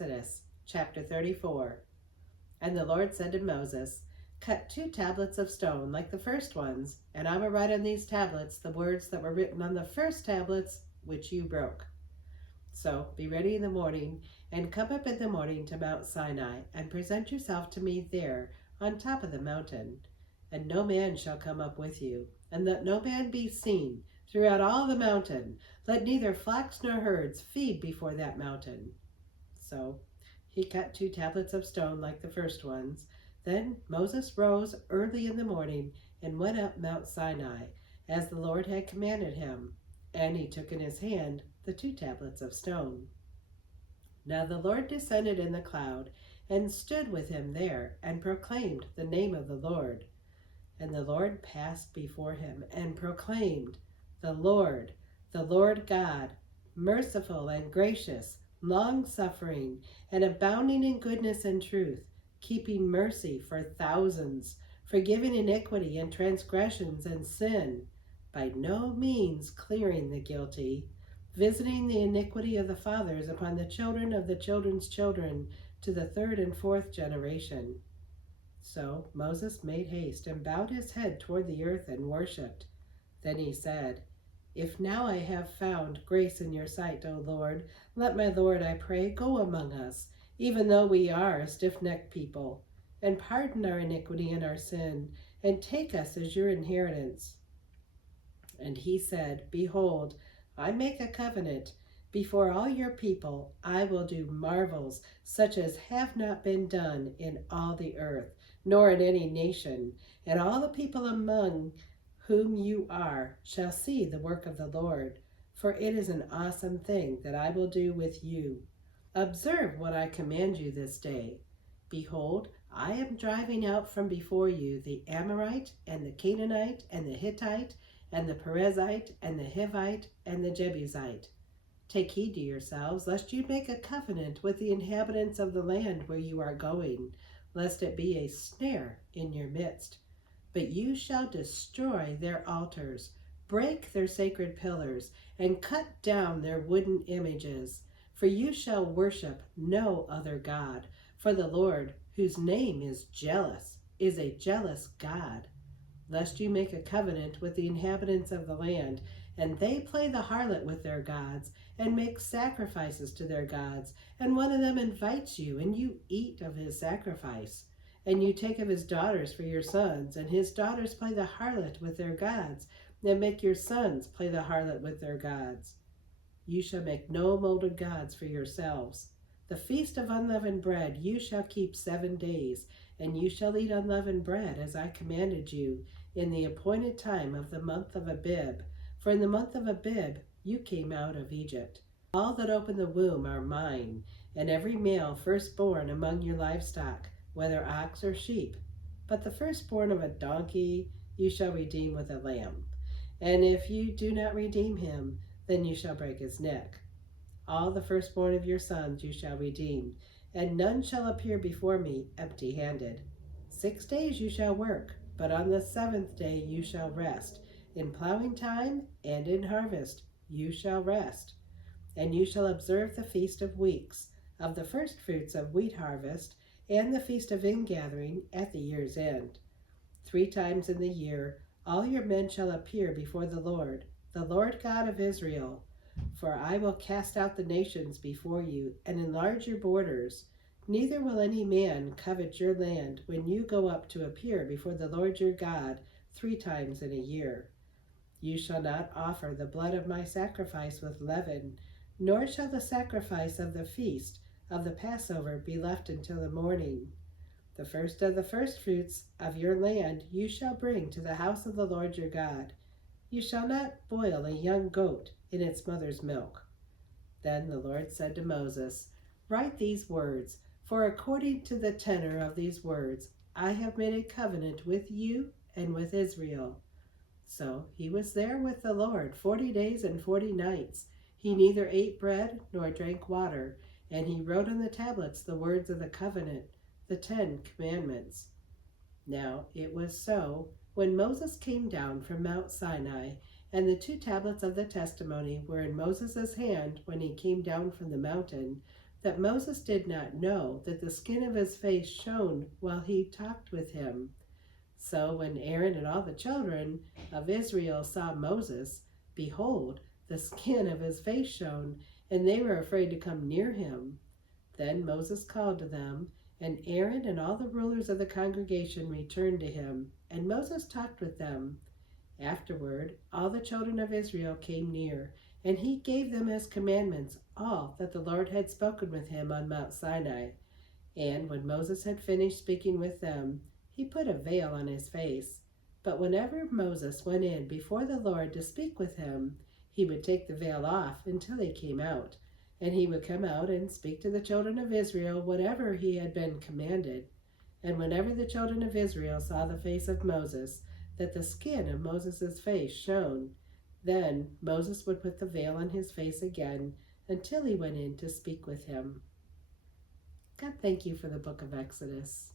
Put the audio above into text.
Exodus chapter 34. And the Lord said to Moses, Cut 2 tablets of stone like the first ones, and I will write on these tablets the words that were written on the first tablets which you broke. So be ready in the morning, and come up in the morning to Mount Sinai, and present yourself to me there on top of the mountain. And no man shall come up with you, and let no man be seen throughout all the mountain. Let neither flocks nor herds feed before that mountain. So he cut 2 tablets of stone like the first ones. Then Moses rose early in the morning and went up Mount Sinai, as the Lord had commanded him. And he took in his hand the 2 tablets of stone. Now the Lord descended in the cloud, and stood with him there, and proclaimed the name of the Lord. And the Lord passed before him, and proclaimed, the Lord God, merciful and gracious, long-suffering, and abounding in goodness and truth, keeping mercy for thousands, forgiving iniquity and transgressions and sin, by no means clearing the guilty, visiting the iniquity of the fathers upon the children of the children's children, to the 3rd and 4th generation. So Moses made haste and bowed his head toward the earth and worshipped. Then he said, If now I have found grace in your sight, O Lord, let my Lord, I pray, go among us, even though we are a stiff-necked people, and pardon our iniquity and our sin, and take us as your inheritance. And he said, Behold, I make a covenant. Before all your people I will do marvels such as have not been done in all the earth, nor in any nation, and all the people among whom you are shall see the work of the Lord, for it is an awesome thing that I will do with you. Observe what I command you this day. Behold, I am driving out from before you the Amorite, and the Canaanite, and the Hittite, and the Perizzite, and the Hivite, and the Jebusite. Take heed to yourselves, lest you make a covenant with the inhabitants of the land where you are going, lest it be a snare in your midst. But you shall destroy their altars, break their sacred pillars, and cut down their wooden images. For you shall worship no other God, for the Lord, whose name is jealous, is a jealous God. Lest you make a covenant with the inhabitants of the land, and they play the harlot with their gods, and make sacrifices to their gods, and one of them invites you, and you eat of his sacrifice. And you take of his daughters for your sons, and his daughters play the harlot with their gods, and make your sons play the harlot with their gods. You shall make no molded gods for yourselves. The feast of unleavened bread you shall keep 7 days, and you shall eat unleavened bread, as I commanded you, in the appointed time of the month of Abib. For in the month of Abib you came out of Egypt. All that open the womb are mine, and every male firstborn among your livestock, whether ox or sheep. But the firstborn of a donkey you shall redeem with a lamb. And if you do not redeem him, then you shall break his neck. All the firstborn of your sons you shall redeem, and none shall appear before me empty-handed. 6 days you shall work, but on the 7th day you shall rest. In plowing time and in harvest you shall rest. And you shall observe the feast of weeks, of the first fruits of wheat harvest, and the feast of ingathering at the year's end. 3 times in the year all your men shall appear before the Lord God of Israel. For I will cast out the nations before you, and enlarge your borders. Neither will any man covet your land when you go up to appear before the Lord your God 3 times in a year. You shall not offer the blood of my sacrifice with leaven, nor shall the sacrifice of the feast of the Passover be left until the morning. The first of the firstfruits of your land you shall bring to the house of the Lord your God. You shall not boil a young goat in its mother's milk. Then the Lord said to Moses, Write these words, for according to the tenor of these words I have made a covenant with you and with Israel. So he was there with the Lord 40 days and 40 nights. He neither ate bread nor drank water, and he wrote on the tablets the words of the covenant, the 10 commandments. Now it was so, when Moses came down from Mount Sinai, and the 2 tablets of the testimony were in Moses' hand when he came down from the mountain, that Moses did not know that the skin of his face shone while he talked with him. So when Aaron and all the children of Israel saw Moses, behold, the skin of his face shone, and they were afraid to come near him. Then Moses called to them, and Aaron and all the rulers of the congregation returned to him, and Moses talked with them. Afterward, all the children of Israel came near, and he gave them as commandments all that the Lord had spoken with him on Mount Sinai. And when Moses had finished speaking with them, he put a veil on his face. But whenever Moses went in before the Lord to speak with him, he would take the veil off until he came out. And he would come out and speak to the children of Israel whatever he had been commanded. And whenever the children of Israel saw the face of Moses, that the skin of Moses' face shone, then Moses would put the veil on his face again until he went in to speak with him. God, thank you for the book of Exodus.